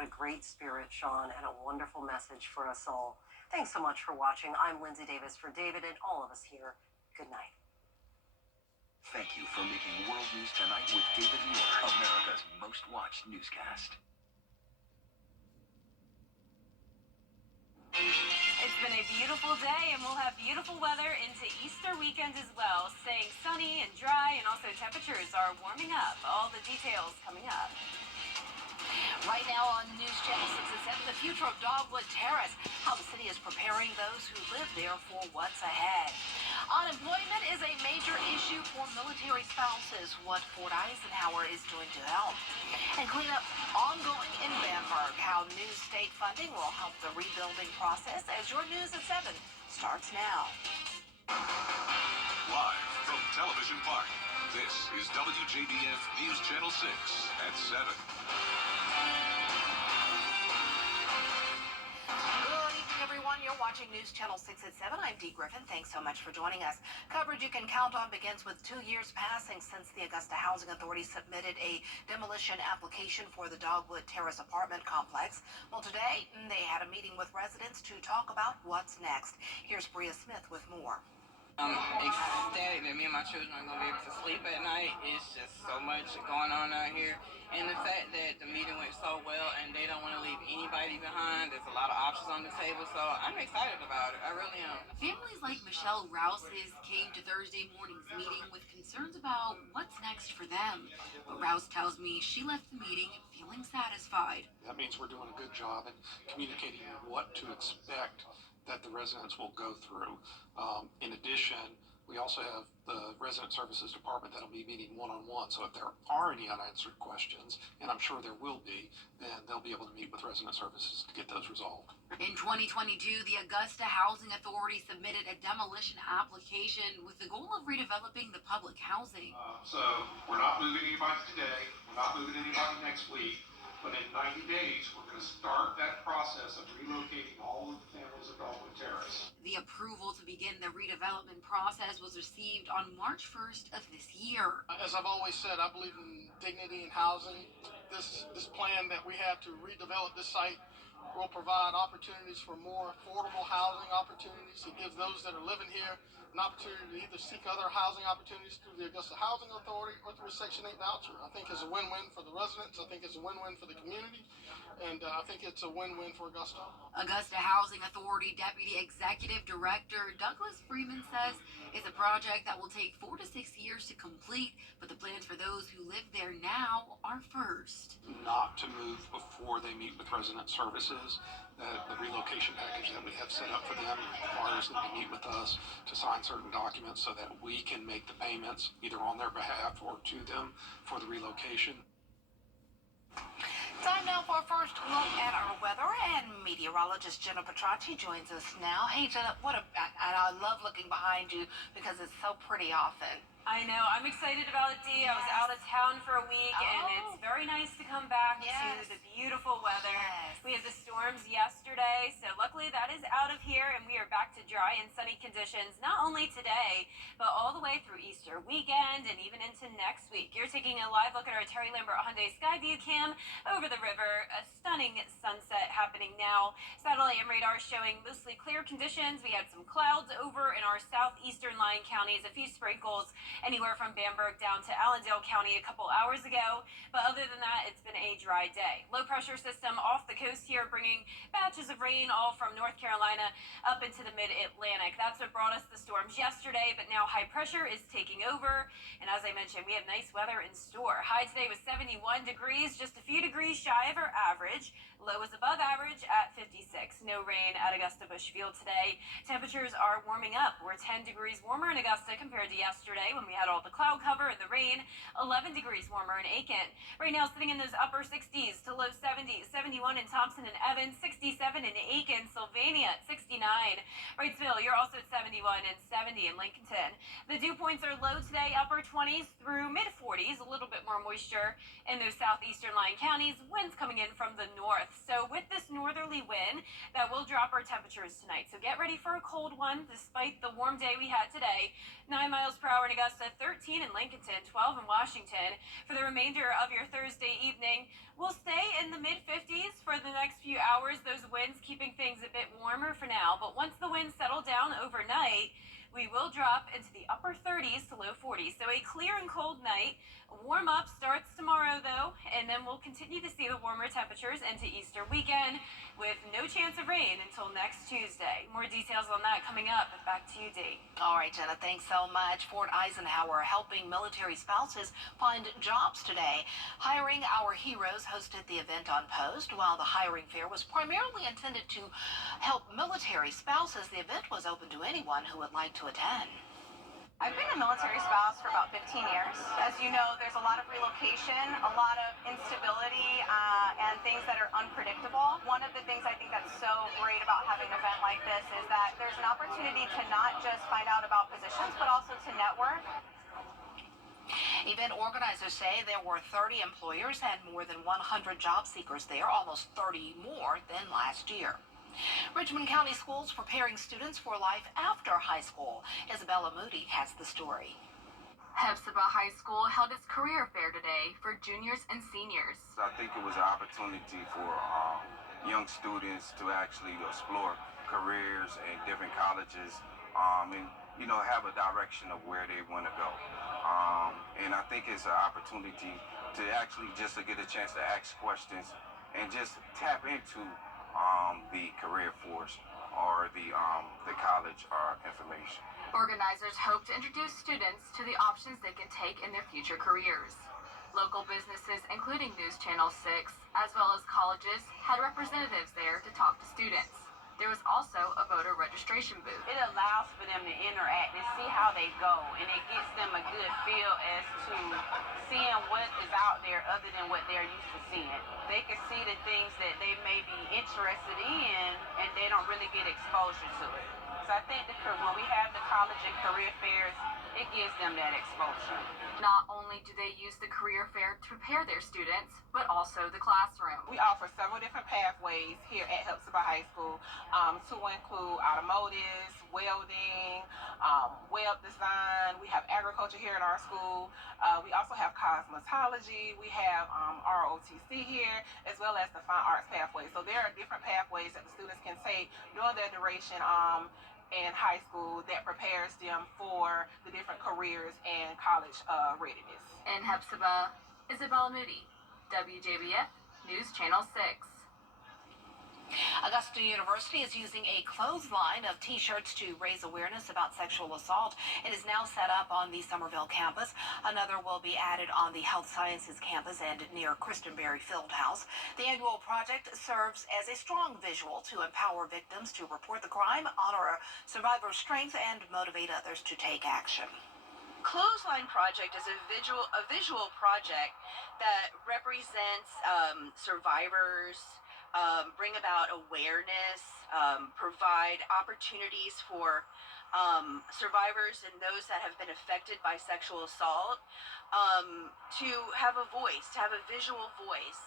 What a great spirit, Sean, and a wonderful message for us all. Thanks so much for watching. I'm Lindsay Davis for David and all of us here. Good night. Thank you for making World News Tonight with David Moore, America's most watched newscast. It's been a beautiful day, and we'll have beautiful weather into Easter weekend as well, staying sunny and dry, and also temperatures are warming up. All the details coming up. Right now on News Channel 6 and 7, the future of Dogwood Terrace, how the city is preparing those who live there for what's ahead. Unemployment is a major issue for military spouses, what Fort Eisenhower is doing to help. And cleanup ongoing in Bamberg, how new state funding will help the rebuilding process as your News at 7 starts now. Live from Television Park, this is WJBF News Channel 6 at 7. Good evening, everyone. You're watching News Channel 6 at 7. I'm Dee Griffin. Thanks so much for joining us. Coverage you can count on begins with 2 years passing since the Augusta Housing Authority submitted a demolition application for the Dogwood Terrace apartment complex. Well, today, they had a meeting with residents to talk about what's next. Here's Bria Smith with more. I'm ecstatic that me and my children are going to be able to sleep at night. It's just so much going on out here. And the fact that the meeting went so well and they don't want to leave anybody behind. There's a lot of options on the table, so I'm excited about it. I really am. Families like Michelle Rouse's came to Thursday morning's meeting with concerns about what's next for them. But Rouse tells me she left the meeting feeling satisfied. That means we're doing a good job in communicating what to expect that the residents will go through. In addition, we also have the Resident Services Department that'll be meeting one-on-one. So if there are any unanswered questions, and I'm sure there will be, then they'll be able to meet with Resident Services to get those resolved. In 2022, the Augusta Housing Authority submitted a demolition application with the goal of redeveloping the public housing. So we're not moving anybody today. We're not moving anybody next week. But in 90 days, we're going to start that process of relocating all of the families of Dogwood Terrace. The approval to begin the redevelopment process was received on March 1st of this year. As I've always said, I believe in dignity in housing. This plan that we have to redevelop this site will provide opportunities for more affordable housing opportunities to give those that are living here an opportunity to either seek other housing opportunities through the Augusta Housing Authority or through a Section 8 voucher. I think it's a win-win for the residents. I think it's a win-win for the community. And I think it's a win-win for Augusta. Augusta Housing Authority Deputy Executive Director Douglas Freeman says it's a project that will take 4 to 6 years to complete, but the plans for those who live there now are first. Not to move before they meet with Resident Services. The relocation package that we have set up for them requires them to meet with us to sign certain documents so that we can make the payments either on their behalf or to them for the relocation. Time now for a first look at our weather, and meteorologist Jenna Petracci joins us now. Hey, Jenna, I love looking behind you because it's so pretty often. I know. I'm excited about it, Dee. I was out of town for a week, and it's very nice to come back to the beautiful weather. We had the storms yesterday, so luckily that is out of here, and we are back to dry and sunny conditions, not only today, but all the way through Easter weekend and even into next week. You're taking a live look at our Terry Lambert Hyundai Skyview cam over the river. A stunning sunset happening now. Satellite and radar showing mostly clear conditions. We had some clouds over in our southeastern lying counties, a few sprinkles anywhere from Bamberg down to Allendale County a couple hours ago. But other than that, it's been a dry day. Low pressure system off the coast here, bringing batches of rain all from North Carolina up into the mid-Atlantic. That's what brought us the storms yesterday, but now high pressure is taking over. And as I mentioned, we have nice weather in store. High today was 71 degrees, just a few degrees shy of our average. Low is above average at 56. No rain at Augusta Bushfield today. Temperatures are warming up. We're 10 degrees warmer in Augusta compared to yesterday when we had all the cloud cover and the rain. 11 degrees warmer in Aiken. Right now sitting in those upper 60s to low 70s. 71 in Thompson and Evans. 67 in Aiken. Sylvania at 69. Wrightsville, you're also at 71 and 70 in Lincolnton. The dew points are low today, upper 20s through mid 40s. A little bit more moisture in those southeastern lying counties. Winds coming in from the north. So with this northerly wind, that will drop our temperatures tonight. So get ready for a cold one despite the warm day we had today. 9 miles per hour in Augusta, 13 in Lincolnton, 12 in Washington. For the remainder of your Thursday evening, we'll stay in the mid-50s for hours, those winds keeping things a bit warmer for now, but once the winds settle down overnight, we will drop into the upper 30s to low 40s. So a clear and cold night. Warm up starts tomorrow though, and then we'll continue to see the warmer temperatures into Easter weekend with no chance of rain until next Tuesday. More details on that coming up. Back to you, Dee. All right, Jenna, thanks so much. Fort Eisenhower helping military spouses find jobs today. Hiring Our Heroes hosted the event on Post. While the hiring fair was primarily intended to help military spouses, the event was open to anyone who would like to attend. I've been a military spouse for about 15 years. As you know, there's a lot of relocation, a lot of instability, and things that are unpredictable. One of the things I think that's so great about having an event like this is that there's an opportunity to not just find out about positions, but also to network. Event organizers say there were 30 employers and more than 100 job seekers there, almost 30 more than last year. Richmond County Schools preparing students for life after high school. Isabella Moody has the story. Hephzibah High School held its career fair today for juniors and seniors. I think it was an opportunity for young students to actually explore careers in different colleges and, have a direction of where they want to go. And I think it's an opportunity to actually just to get a chance to ask questions and just tap into the career force or the college information. Organizers hope to introduce students to the options they can take in their future careers. Local businesses, including News Channel 6, as well as colleges, had representatives there to talk to students. There was also a voter registration booth. It allows for them to interact and see how they go, and it gets them a good feel as to seeing what is out there other than what they're used to seeing. They can see the things that they may be interested in, and they don't really get exposure to it. So I think when we have the college and career fairs, it gives them that exposure. Not only do they use the career fair to prepare their students, but also the classroom. We offer several different pathways here at Hephzibah High School to include automotives, welding, web design. We have agriculture here in our school. We also have cosmetology. We have ROTC here, as well as the fine arts pathway. So there are different pathways that the students can take during their duration in high school that prepares them for the different careers and college readiness. In Hephzibah, Isabella Moody, WJBF News Channel 6. Augusta University is using a clothesline of T-shirts to raise awareness about sexual assault. It is now set up on the Somerville campus. Another will be added on the Health Sciences campus and near Christenberry Fieldhouse. The annual project serves as a strong visual to empower victims to report the crime, honor a survivor's strength, and motivate others to take action. Clothesline Project is a visual project that represents survivors, bring about awareness, provide opportunities for survivors and those that have been affected by sexual assault to have a voice, to have a visual voice.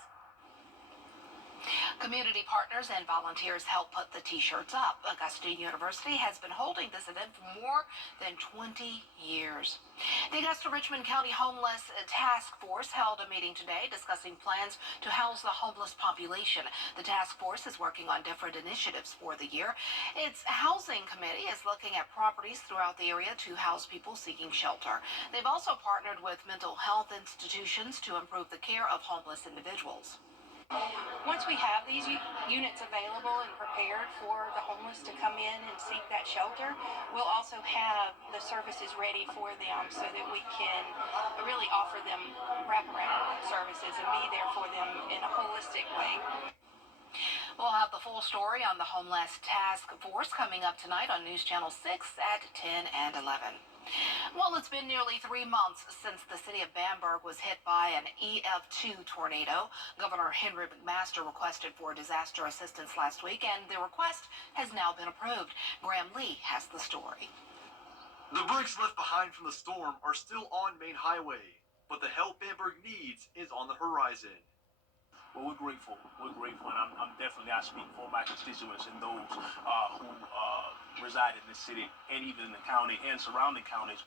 Community partners and volunteers help put the T-shirts up. Augusta University has been holding this event for more than 20 years. The Augusta-Richmond County Homeless Task Force held a meeting today discussing plans to house the homeless population. The task force is working on different initiatives for the year. Its housing committee is looking at properties throughout the area to house people seeking shelter. They've also partnered with mental health institutions to improve the care of homeless individuals. Once we have these units available and prepared for the homeless to come in and seek that shelter, we'll also have the services ready for them so that we can really offer them wraparound services and be there for them in a holistic way. We'll have the full story on the Homeless Task Force coming up tonight on News Channel 6 at 10 and 11. Well, it's been nearly 3 months since the city of Bamberg was hit by an EF2 tornado. Governor Henry McMaster requested for disaster assistance last week, and the request has now been approved. Graham Lee has the story. The bricks left behind from the storm are still on Main Highway, but the help Bamberg needs is on the horizon. Well, we're grateful. And I'm definitely, I speak for my constituents and those who reside in the city and even in the county and surrounding counties.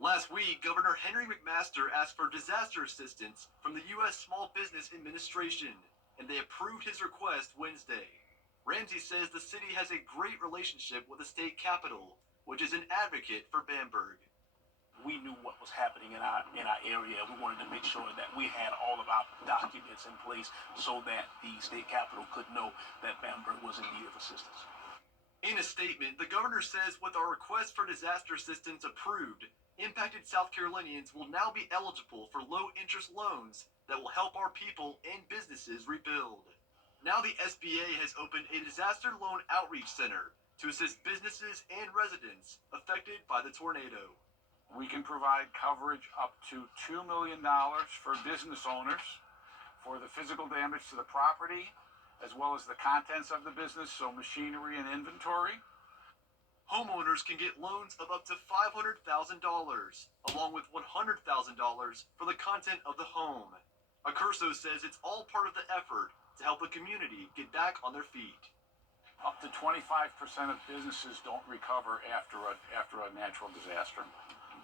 Last week, Governor Henry McMaster asked for disaster assistance from the U.S. Small Business Administration. and they approved his request Wednesday. Ramsey says the city has a great relationship with the state capitol, which is an advocate for Bamberg. We knew what was happening in our area. We wanted to make sure that we had all of our documents in place so that the state capitol could know that Bamberg was in need of assistance. In a statement, the governor says with our request for disaster assistance approved, impacted South Carolinians will now be eligible for low-interest loans that will help our people and businesses rebuild. Now the SBA has opened a disaster loan outreach center to assist businesses and residents affected by the tornado. We can provide coverage up to $2 million for business owners for the physical damage to the property, as well as the contents of the business, so machinery and inventory. Homeowners can get loans of up to $500,000, along with $100,000 for the content of the home. Accurso says it's all part of the effort to help the community get back on their feet. Up to 25% of businesses don't recover after a natural disaster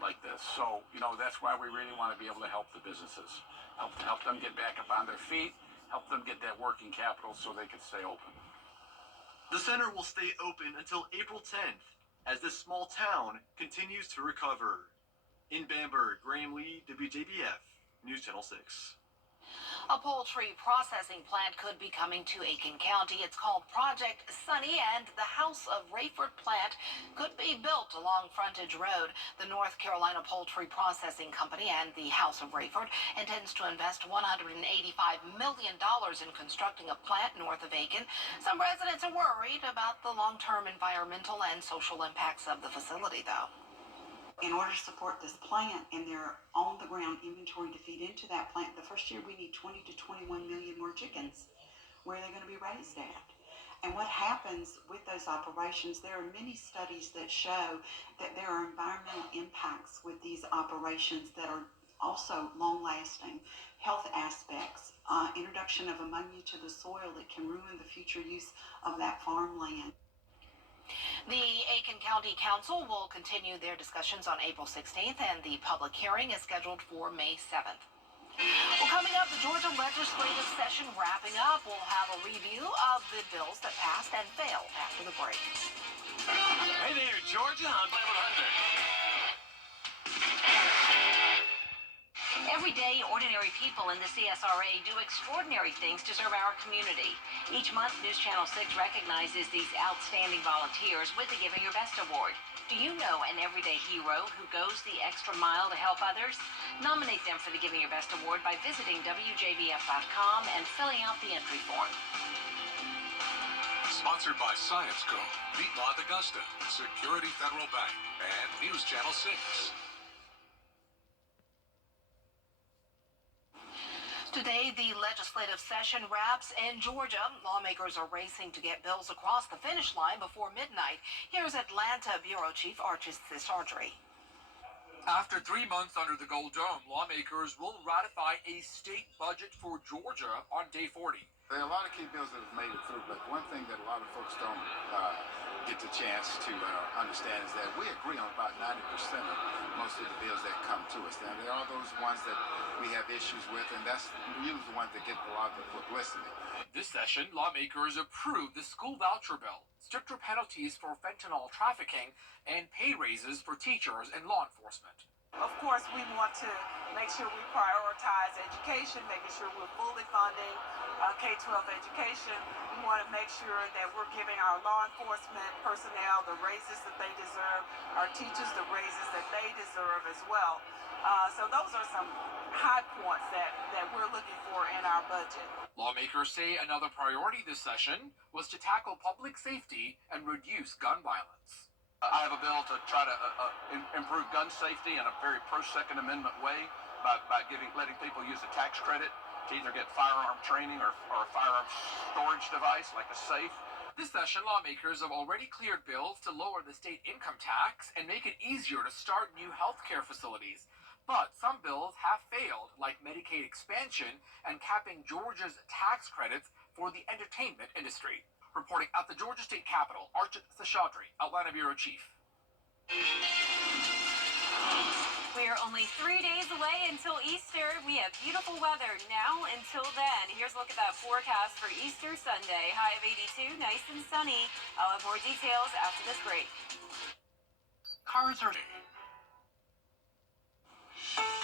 like this. So, that's why we really want to be able to help the businesses, help them get back up on their feet, help them get that working capital so they can stay open. The center will stay open until April 10th as this small town continues to recover. In Bamberg, Graham Lee, WJBF, News Channel 6. A poultry processing plant could be coming to Aiken County. It's called Project Sunny, and the House of Rayford plant could be built along Frontage Road. The North Carolina Poultry Processing Company and the House of Rayford intends to invest $185 million in constructing a plant north of Aiken. Some residents are worried about the long-term environmental and social impacts of the facility, though. In order to support this plant and their on-the-ground inventory to feed into that plant, the first year we need 20 to 21 million more chickens. Where are they going to be raised at? And what happens with those operations, there are many studies that show that there are environmental impacts with these operations that are also long-lasting. Health aspects, introduction of ammonia to the soil that can ruin the future use of that farmland. The Aiken County Council will continue their discussions on April 16th, and the public hearing is scheduled for May 7th. Well, coming up, the Georgia legislative session wrapping up. We'll have a review of the bills that passed and failed after the break. Hey there, Georgia. I'm Bible Hunter. Every day, ordinary people in the CSRA do extraordinary things to serve our community. Each month, News Channel 6 recognizes these outstanding volunteers with the Giving Your Best Award. Do you know an everyday hero who goes the extra mile to help others? Nominate them for the Giving Your Best Award by visiting WJBF.com and filling out the entry form. Sponsored by Science Co., Beat Law Augusta, Security Federal Bank, and News Channel 6. Today, the legislative session wraps in Georgia. Lawmakers are racing to get bills across the finish line before midnight. Here's Atlanta Bureau Chief Archie Sargry. After 3 months under the Gold Dome, lawmakers will ratify a state budget for Georgia on day 40. There are a lot of key bills that have made it through, but one thing that a lot of folks don't get the chance to understand is that we agree on about 90% of most of the bills that come to us. Now, there are those ones that we have issues with, and that's usually the ones that get a lot of the publicity. This session, lawmakers approved the school voucher bill, stricter penalties for fentanyl trafficking, and pay raises for teachers and law enforcement. Of course, we want to make sure we prioritize education, making sure we're fully funding K-12 education. We want to make sure that we're giving our law enforcement personnel the raises that they deserve, our teachers the raises that they deserve as well. So those are some high points that we're looking for in our budget. Lawmakers say another priority this session was to tackle public safety and reduce gun violence. I have a bill to try to improve gun safety in a very pro-Second Amendment way by letting people use a tax credit to either get firearm training or a firearm storage device like a safe. This session, lawmakers have already cleared bills to lower the state income tax and make it easier to start new health care facilities. But some bills have failed, like Medicaid expansion and capping Georgia's tax credits for the entertainment industry. Reporting at the Georgia State Capitol, Archit Seshadri, Atlanta Bureau Chief. We are only 3 days away until Easter. We have beautiful weather now until then. Here's a look at that forecast for Easter Sunday. High of 82, nice and sunny. I'll have more details after this break. Cars are...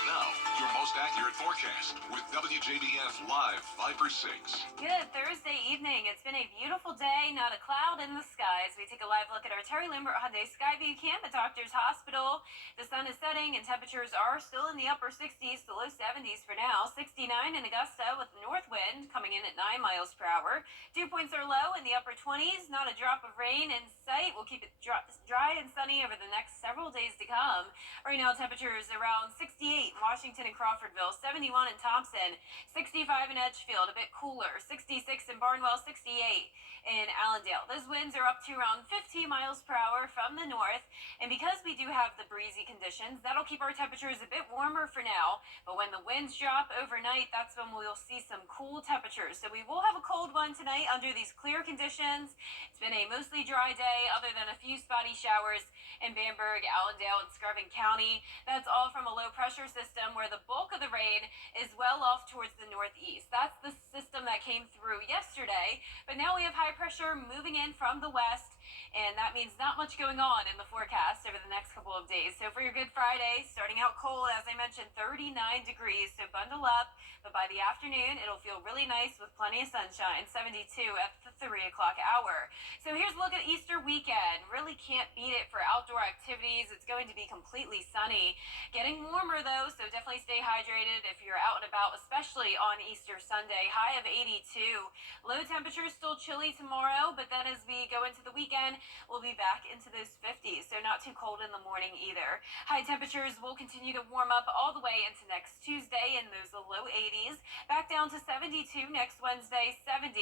Now, your most accurate forecast with WJBF Live 5/6. Good Thursday evening. It's been a beautiful day, not a cloud in the skies. We take a live look at our Terry Lambert Hyundai Skyview Cam at Doctor's Hospital. The sun is setting and temperatures are still in the upper 60s to low 70s for now. 69 in Augusta with north wind coming in at 9 miles per hour. Dew points are low in the upper 20s. Not a drop of rain in sight. We'll keep it dry and sunny over the next several days to come. Right now, temperatures around 68 in Washington and Crawfordville, 71 in Thompson, 65 in Edgefield, a bit cooler, 66 in Barnwell, 68 in Allendale. Those winds are up to around 15 miles per hour from the north, and because we do have the breezy conditions, that'll keep our temperatures a bit warmer for now, but when the winds drop overnight, that's when we'll see some cool temperatures. So we will have a cold one tonight under these clear conditions. It's been a mostly dry day other than a few spotty showers in Bamberg, Allendale, and Screven County. That's all from a low pressure system where the bulk of the rain is well off towards the northeast. That's the system that came through yesterday, but now we have high pressure moving in from the west, and that means not much going on in the forecast over the next couple of days. So for your Good Friday, starting out cold, as I mentioned, 39 degrees, so bundle up, but by the afternoon, it'll feel really nice with plenty of sunshine, 72 at the 3 o'clock hour. So here's a look at Easter weekend. Really can't beat it for outdoor activities. It's going to be completely sunny. Getting warmer though, so definitely stay hydrated if you're out and about, especially on Easter Sunday. High of 82. Low temperatures still chilly tomorrow, but then as we go into the weekend, we'll be back into those 50s, so not too cold in the morning either. High temperatures will continue to warm up all the way into next Tuesday in those low 80s. Back down to 72 next Wednesday, 70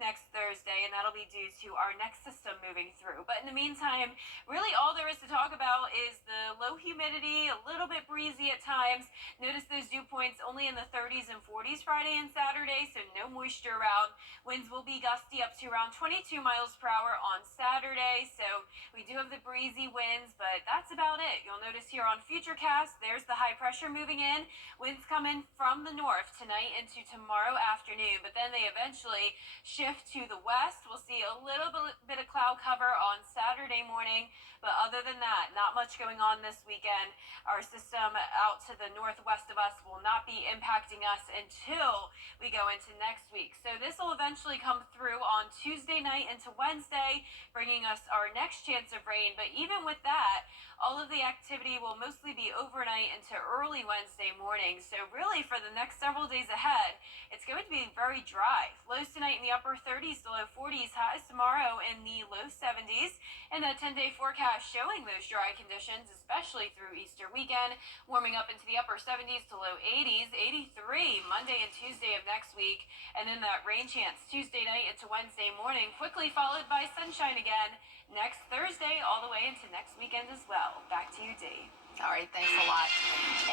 next Thursday, and that'll be due to our next system moving through. But in the meantime, really all there is to talk about is the low humidity, a little bit breezy at times. Notice those dew points only in the 30s and 40s Friday and Saturday, so no moisture around. Winds will be gusty up to around 22 miles per hour on Saturday, so we do have the breezy winds, but that's about it. You'll notice here on Futurecast, there's the high pressure moving in. Winds coming from the north tonight into tomorrow afternoon, but then they eventually shift to the west. We'll see a little bit of cloud cover on Saturday morning, but other than that, not much going on this weekend. Our system out to the northwest of us will not be impacting us until we go into next week. So this will eventually come through on Tuesday night into Wednesday, bringing us our next chance of rain. But even with that, all of the activity will mostly be overnight into early Wednesday morning. So really for the next several days ahead, it's going to be very dry. Lows tonight in the upper 30s to low 40s, highs tomorrow in the low 70s, and a 10-day forecast showing those dry conditions, especially through Easter weekend, warming up into the upper 70s to low 80s, 83 Monday and Tuesday of next week, and then that rain chance Tuesday night into Wednesday morning, quickly followed by sunshine again next Thursday all the way into next weekend as well. Back to you, Dee. All right, thanks a lot.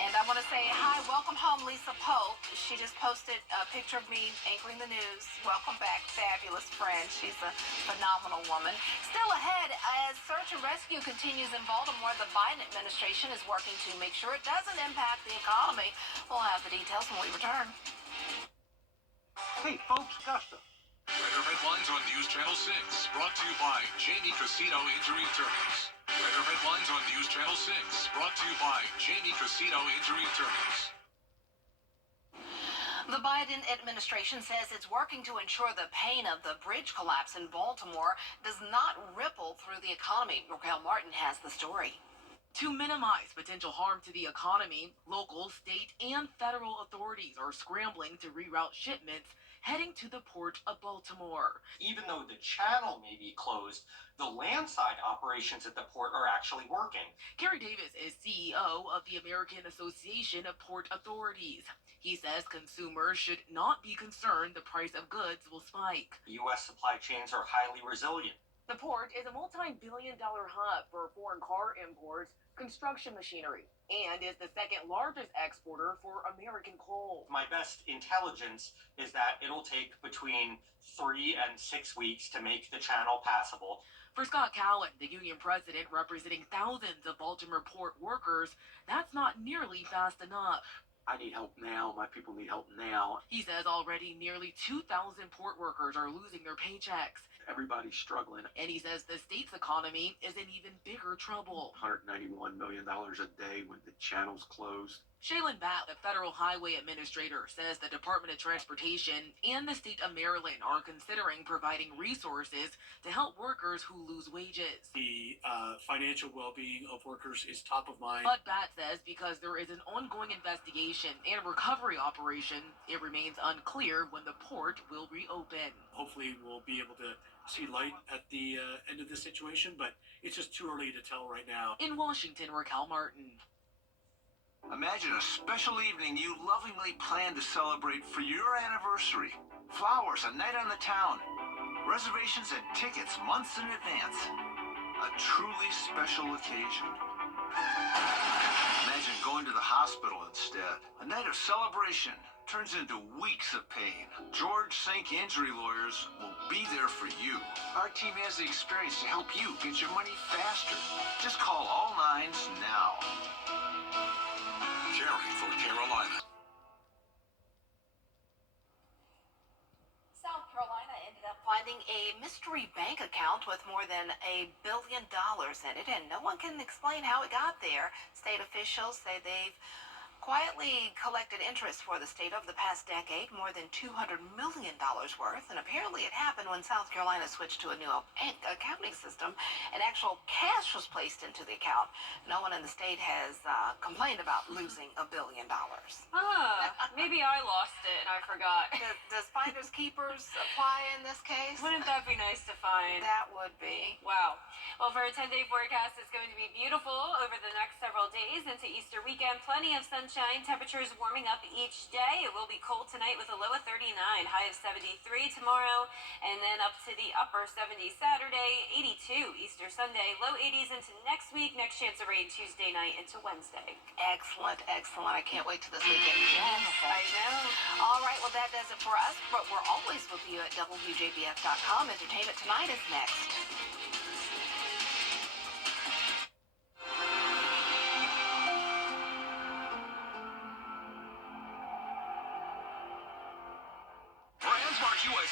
And I want to say hi, welcome home, Lisa Pope. She just posted a picture of me anchoring the news. Welcome back, fabulous friend. She's a phenomenal woman. Still ahead, as search and rescue continues in Baltimore, the Biden administration is working to make sure it doesn't impact the economy. We'll have the details when we return. Hey, folks, Gusta. Weather headlines on News Channel 6, brought to you by Jamie Casino Injury Attorneys. Weather headlines on News Channel 6, brought to you by Jamie Casino Injury Attorneys. The Biden administration says it's working to ensure the pain of the bridge collapse in Baltimore does not ripple through the economy. Raquel Martin has the story. To minimize potential harm to the economy, local, state, and federal authorities are scrambling to reroute shipments heading to the Port of Baltimore. Even though the channel may be closed, the landside operations at the port are actually working. Gary Davis is CEO of the American Association of Port Authorities. He says consumers should not be concerned the price of goods will spike. U.S. supply chains are highly resilient. The port is a multi-billion-dollar hub for foreign car imports, construction machinery, and is the second largest exporter for American coal. My best intelligence is that it'll take between 3 and 6 weeks to make the channel passable. For Scott Cowan, the union president representing thousands of Baltimore port workers, that's not nearly fast enough. I need help now. My people need help now. He says already nearly 2,000 port workers are losing their paychecks. Everybody's struggling. And he says the state's economy is in even bigger trouble. $191 million a day when the channel's closed. Shaylin Batt, the Federal Highway Administrator, says the Department of Transportation and the state of Maryland are considering providing resources to help workers who lose wages. The financial well-being of workers is top of mind. But Batt says because there is an ongoing investigation and recovery operation, it remains unclear when the port will reopen. Hopefully we'll be able to see light at the end of this situation, but it's just too early to tell right now. In Washington, Raquel Martin. Imagine a special evening you lovingly plan to celebrate for your anniversary. Flowers, a night on the town, reservations and tickets months in advance. A truly special occasion. Imagine going to the hospital instead. A night of celebration turns into weeks of pain. George Sink Injury Lawyers will be there for you. Our team has the experience to help you get your money faster. Just call all nines now. Caring for Carolina. South Carolina ended up finding a mystery bank account with more than $1 billion in it, and no one can explain how it got there. State officials say they've quietly collected interest for the state over the past decade, more than $200 million worth, and apparently it happened when South Carolina switched to a new accounting system and actual cash was placed into the account. No one in the state has complained about losing $1 billion. Maybe I lost it and I forgot. Does finders keepers apply in this case? Wouldn't that be nice to find? That would be. Wow. Well, for a 10-day forecast, it's going to be beautiful over the next several days into Easter weekend. Plenty of sunshine. Temperatures warming up each day. It will be cold tonight with a low of 39, high of 73 tomorrow, and then up to the upper 70s Saturday, 82 Easter Sunday, low 80s into next week. Next chance of rain Tuesday night into Wednesday. Excellent, excellent. I can't wait till this weekend. Yes, I know. All right, well, that does it for us, but we're always with you at WJBF.com. Entertainment Tonight is next.